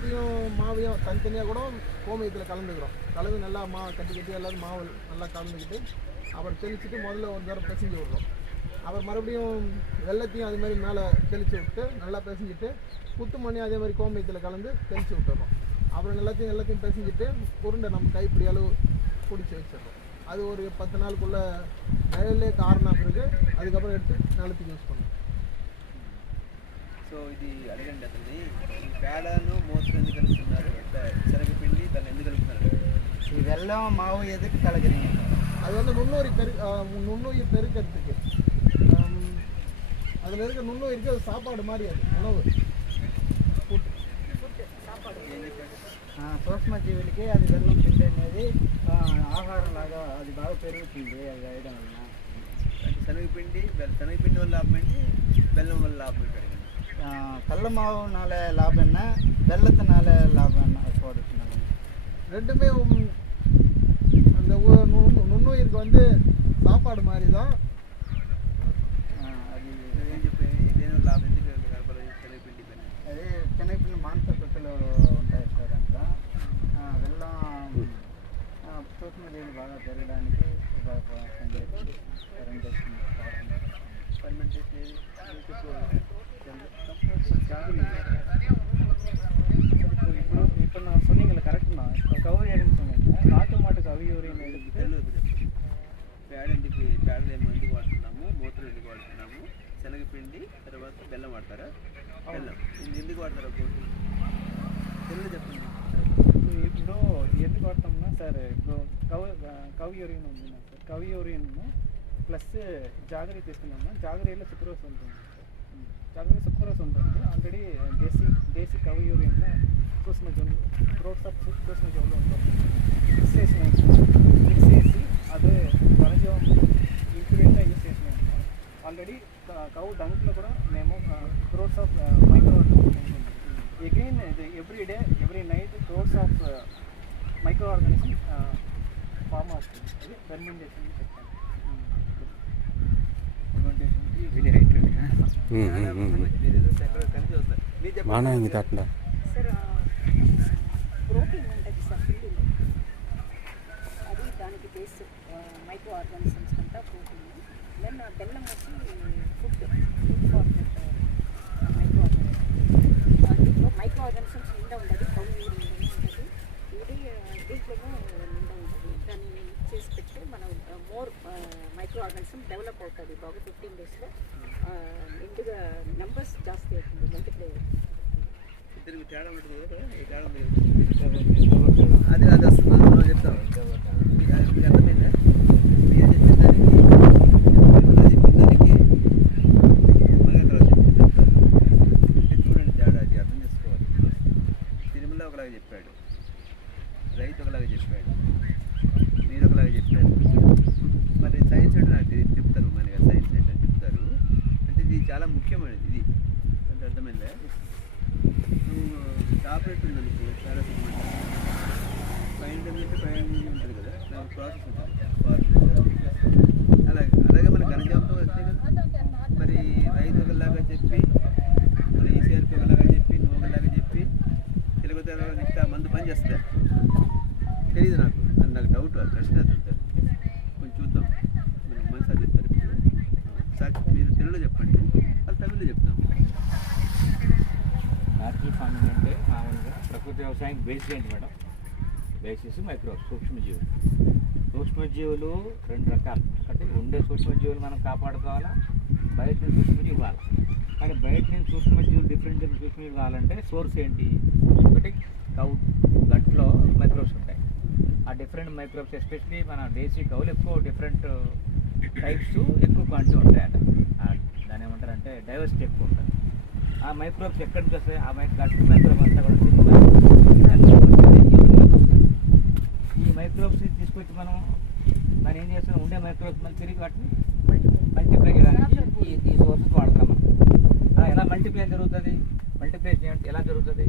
வெள்ளத்தையும் மாவையும் தனித்தனியாக கூட கோமியத்தில் கலந்துக்கிறோம். கலந்து நல்லா கட்டி எல்லாரும் மாவு நல்லா கலந்துக்கிட்டு அப்புறம் தெளிச்சுட்டு முதல்ல ஒரு தடவை பிசைஞ்சு விட்றோம். அப்புறம் மறுபடியும் வெள்ளத்தையும் அது மாதிரி மேலே தெளித்து விட்டு நல்லா பிசைஞ்சிட்டு புத்து மணி அதே மாதிரி கோமியத்தில் கலந்து தெளித்து விட்டுறோம். அப்புறம் எல்லாத்தையும் பிசைஞ்சிட்டு உருண்டை நம்ம கைப்பிடி அளவு பிடிச்சி வச்சிடறோம். அது ஒரு 10 நாளுக்குள்ளே நிழலே காரணம் பிறகு அதுக்கப்புறம் எடுத்து நிலத்துக்கு யூஸ் பண்ணுறோம். సో ఇది అడగండి అతన్ని పేడను మోసం ఎందుకు కలుపుతున్నారు, శనగపిండి దాన్ని ఎందుకు కలుపుతున్నారు? ఈ வெல்லம் மாவு எதுக்கு கலக்குறீங்க? அது வந்து நுண்ணுயிர் பெருக்கிறதுக்கு. அதில் இருக்க நுண்ணுயிருக்கு அது சாப்பாடு மாதிரி, அது உணவு సూక్ష్మజీవులకి అది వెల్లం పిండి అనేది ఆహారం లాగా అది బాగా పెరుగుతుంది అది వేయడం వలన. శనగపిండి వల్ల లాభం ఏంటి, బెల్లం వల్ల లాభం ఏంటి? கடல மாவுனால லாபம் என்ன, வெள்ளத்தினால லாபம் என்ன போடுறதுனால? ரெண்டுமே அந்த நுண்ணுயிருக்கு வந்து சாப்பாடு மாதிரி தான். అది ఇదేనో లాభం ఎందుకు శనగపిండి? అది శనగపిండి మాంసకృతులు ఉంటాయి సార్. అంతా వెల్లం సూక్ష్మజీవులు బాగా పెరగడానికి పనిచేస్తుంది. ఫర్మెంటేషన్ இப்போ நான் சொன்னீங்களே கரெக்டுண்ணா. இப்போ கவுரியன்னு சொன்னீங்க, நாட்டு மாட்டுக்கு அவியூரியன் எடுத்து పేడలో ఎందుకు వాడుతున్నాము, మూత్రం ఎందుకు వాడుతున్నాము, శనగపిండి తర్వాత బెల్లం వాడతారా? బెల్లం ఎందుకు వాడతారా? పోటీ తెలుగు చెప్పండి. ఇప్పుడు ఎందుకు వాడతామన్నా సార్, ఇప్పుడు కవియూరియన్ ఉంది సార్, కవియూరియన్ ప్లస్ జాగరీ తీసుకున్నామన్నా, జాగరీలో సుక్రోస్ ఉంటుంది సార్. జాగరీ సుక్రోస్ ఉంటుంది. ఆల్రెడీ దేశీ కవియూరియన్లో సూక్ష్మజీవులు గ్రోత్స్ ఆఫ్ సూక్ష్మజీవులు ఉంటుంది. మిక్స్ చేసి అదే వనజీవం ఇంక్రిడియంట్గా యూజ్ చేసినాం. ఆల్రెడీ కౌ డంక్లో కూడా మేము growths of microorganism again every day every night growths of microorganism form అవుతుంది. అది ఫెర్మెంటేషన్ చెప్తాను. సార్ ప్రోటీన్ ఉంటుంది సార్ ఫుడ్లో, అది దానికి బేస్ మైక్రో ఆర్గానిజమ్స్ అంతా ప్రోటీన్. దెన్ బెల్లం వచ్చి ఫుడ్ ఫార్ మైక్రో ఆర్గానిజమ్స్ నిండా ఉంటుంది. కౌలు ఉంటుంది, ఇది దీంట్లోనూ నిండా ఉంటుంది. దాన్ని చేసి పెట్టి మనం మోర్ మైక్రో ఆర్గానిజం డెవలప్ అవుతుంది బాగా. 15 డేస్లో ఇందుగా నెంబర్స్ జాస్తి అవుతుంది, మల్టిప్లై అవుతుంది. ఇద్దరికి తేడా ఉంటుంది కదా, ఈ తేడా అది వస్తుంది చెప్తాను. మీకు అర్థమైందా? మీరు చెప్పిన దానికి మళ్ళీ తర్వాత చెప్తాను. చూడండి తేడా, అది అర్థం చేసుకోవాలి. తిరుమల ఒకలాగా చెప్పాడు, రైతు ఒకలాగా చెప్పాడు, మీరు ఒకలాగా చెప్పారు. మరి సైన్స్ అంటే నాకు చెప్తారు, మరి సైన్స్ ఏంటని చెప్తారు. అంటే ఇది చాలా ముఖ్యమైనది. ఇది అంటే అర్థమైందా? నువ్వు టాబ్లెట్ ఉందనుకో, పారాసిటమాల్ ప్రయాణం ఉంటుంది కదా, దానికి ప్రాసెస్ ఉంటుంది. అలాగే మన ఘనజాంతో వస్తే మరి రైతు ఒకలాగా చెప్పి, మన ఈసీఆర్పి ఒకలాగా చెప్పి, నువ్వు ఒకలాగా చెప్పి, తెలుగు చెప్తే ఆ మందు పని చేస్తా తెలియదు నాకు డౌట్, ప్రశ్న అడుగుతారు. కొంచెం చూద్దాం, మనకి మనసు చెప్తారు. సార్ మీరు తెలుగులో చెప్పండి, అది తమిళ్లో చెప్తాం. న్యాచురల్ ఫార్మింగ్ అంటే మామూలుగా ప్రకృతి వ్యవసాయానికి బేసిస్ ఏంటి మేడం? బేసిస్ మైక్రో సూక్ష్మజీవులు. సూక్ష్మజీవులు 2 రకాలు. అంటే ఉండే సూక్ష్మజీవులు మనం కాపాడుకోవాలా, బయట నుంచి సూక్ష్మజీవి ఇవ్వాలి. కానీ బయట నుంచి సూక్ష్మజీవులు డిఫరెంట్ సూక్ష్మజీవులు కావాలంటే సోర్స్ ఏంటి? ఒకటి కౌ గట్లో మైక్రోబ్స్ ఉంటాయి. ఆ డిఫరెంట్ మైక్రోబ్స్ ఎస్పెషలీ మన దేశీ కౌలు ఎక్కువ డిఫరెంట్ టైప్స్ ఎక్కువ క్వాంటిటీ ఉంటాయట. దాని ఏమంటారంటే డైవర్సిటీ ఎక్కువ ఉంటుంది. ఆ మైక్రోబ్స్ ఎక్కడి నుంచి వస్తాయి? ఆ గట్టి మైక్రోబ్ అంతా కూడా ఈ మైక్రోబ్స్ తీసుకొచ్చి మనం దాన్ని ఏం చేస్తాం, ఉండే మైక్రోబ్స్ మళ్ళీ తిరిగి వాటిని మల్టిప్లై చేయడానికి ఈ సోర్సెస్ వాడతాం మనం. ఎలా మల్టిప్లై జరుగుతుంది? మల్టిప్లికేషన్ ఎలా జరుగుతుంది?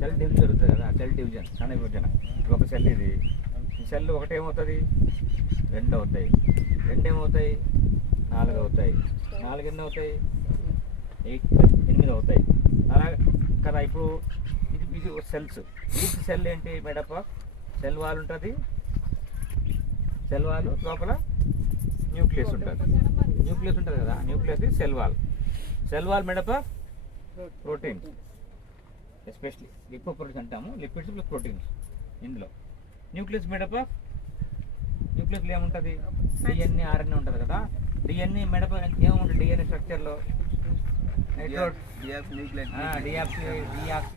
సెల్ డివిజన్ జరుగుతుంది కదా, సెల్ డివిజన్, కణ విభజన. ఒక సెల్ ఇది, ఈ సెల్ ఒకటేమవుతుంది, 2 అవుతాయి, 2 ఏమవుతాయి, 4 అవుతాయి, 4 ఎన్ని అవుతాయి, 8 అవుతాయి. అలా కదా. ఇప్పుడు ఇది సెల్స్. ఈచ్ సెల్ ఏంటి? మేడప్ ఆఫ్ సెల్ వాల్ ఉంటుంది, సెల్ వాల్ లోపల న్యూక్లియస్ ఉంటుంది. న్యూక్లియస్ ఉంటుంది కదా, న్యూక్లియస్ ఇది cell wall. Cell wall made up of proteins, especially lipoproteins అంటాము, లిపిడ్స్ ప్లస్ ప్రోటీన్స్. ఇందులో న్యూక్లియస్ మేడప్ ఆఫ్, న్యూక్లియస్లో ఏముంటుంది? డిఎన్ఏ, ఆర్ఎన్ఏ ఉంటుంది కదా. డిఎన్ఏ మేడప్ ఏముంటుంది? డిఎన్ఏ స్ట్రక్చర్లో